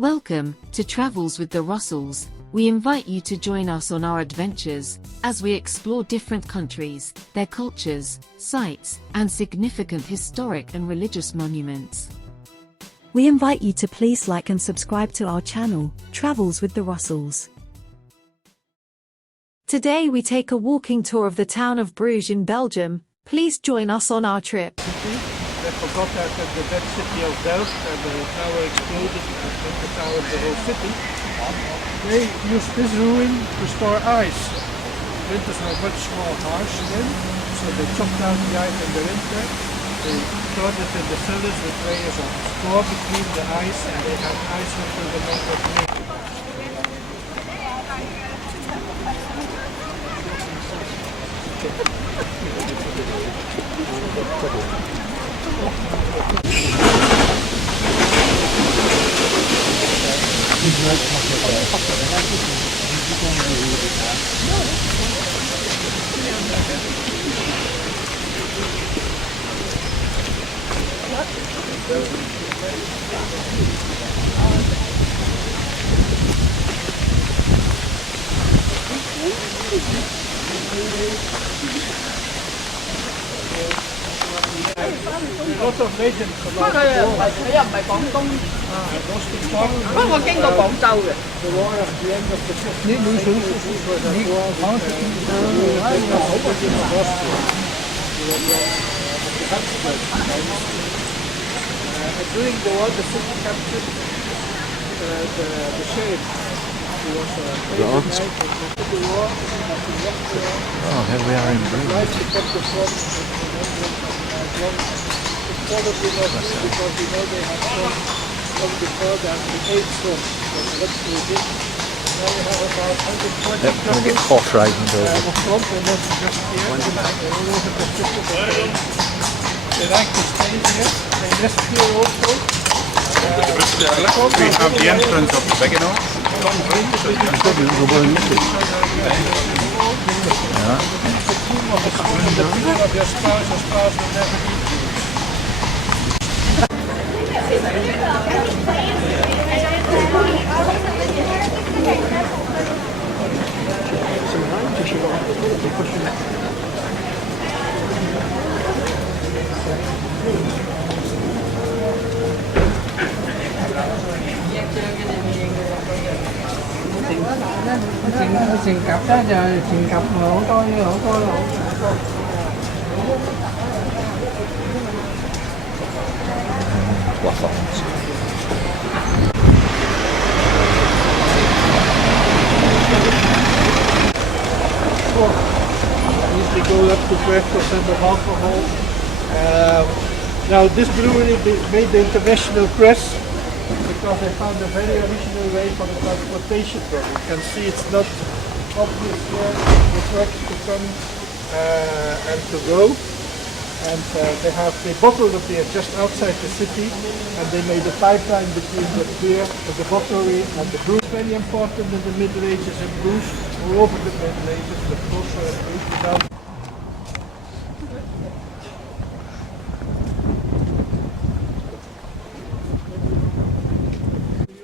Welcome to Travels with the Russells. We invite you to join us on our adventures as we explore different countries, their cultures, sites, and significant historic and religious monuments. We invite you to please like and subscribe to our channel, Travels with the Russells. Today we take a walking tour of the town of Bruges in Belgium. Please join us on our trip. They forgot that the dead city of Delft and the tower exploded and took the tower of the whole city. They used this ruin to store ice. Winters were much more harsh then, so they chopped out the ice in the winter. They stored it in the cellars with layers of straw between the ice, and they had ice until the month of May. A lot of legends about the war. The war at the end of the 15th century was at war with Belgium and Austria. During the war, the city captured the sheriff, who was a crazy knight, and after the war, after the war, Oh, here we are in Bruges. tried to cut the front and probably not true, because we know they had some before that, the 8th front was literally big. Now we have about 140 Yep, we get hot right and over. of front, and not just here, they're all over the city. They like to stay here, they rest here also. We have the entrance of the Begino. Of your spouse or spouse will never leave you. Trình cặp đó giờ trình cặp mà không coi Waffles. Usually go up to 12% of alcohol. Now this brewery made the international press because they found a very original way for the transportation from. You can see it's not obvious here, the trucks to come and to go. And they bottled the beer just outside the city, and they made a pipeline between the beer, the bottlery and the brew. Very important in the Middle Ages in Bruges, all over the Middle Ages, but also in Bruges without.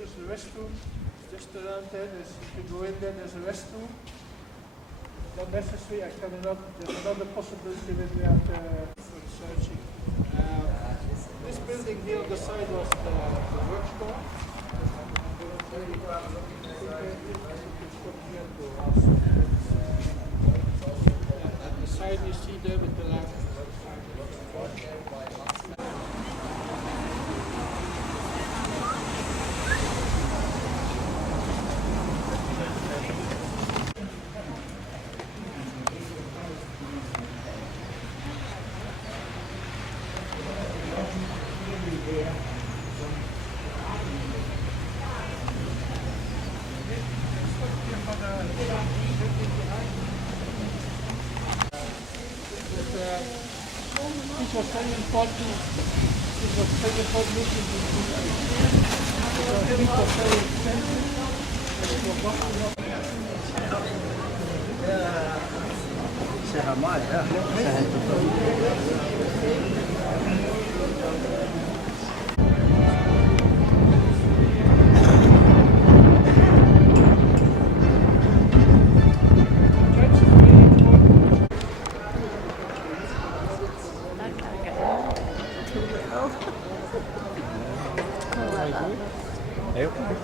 Use the restroom just around there. If you go in there, there's a restroom. Not necessary. There's another possibility when we have for searching. This building here on the side was the workshop. At the side you see there with the lamp. This was very important. This was very important mission to do. It was very expensive. It was bottling up. xe hầm á, xe hầm. Yep. That's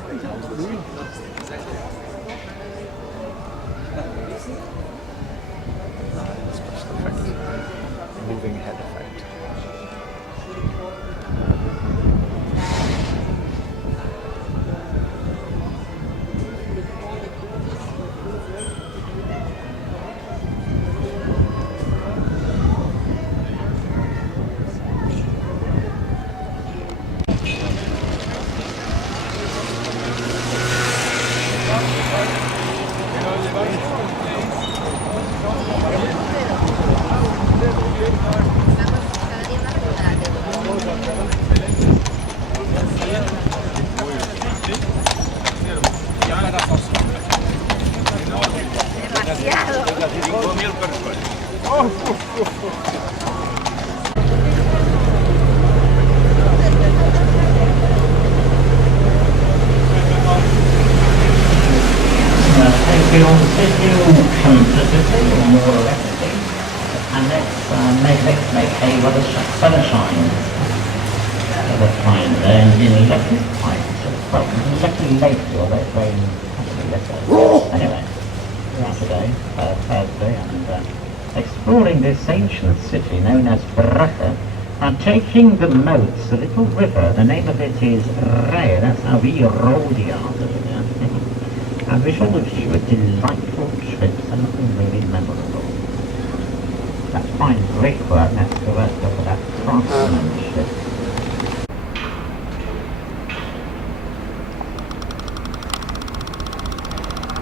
effect. Moving head effect. And let's make hay while the sun shines. The fine there, and in electric pipes. Well, luckily lately, although it's very possibly less. Anyway, we're out today, Thursday, and exploring this ancient city known as Bruge, and taking the moats, a little river. The name of it is Rey. That's how we roll the after dinner. And wish all of you a delightful trip, something really memorable. That's fine brickwork, that's the rest of that craftsmanship.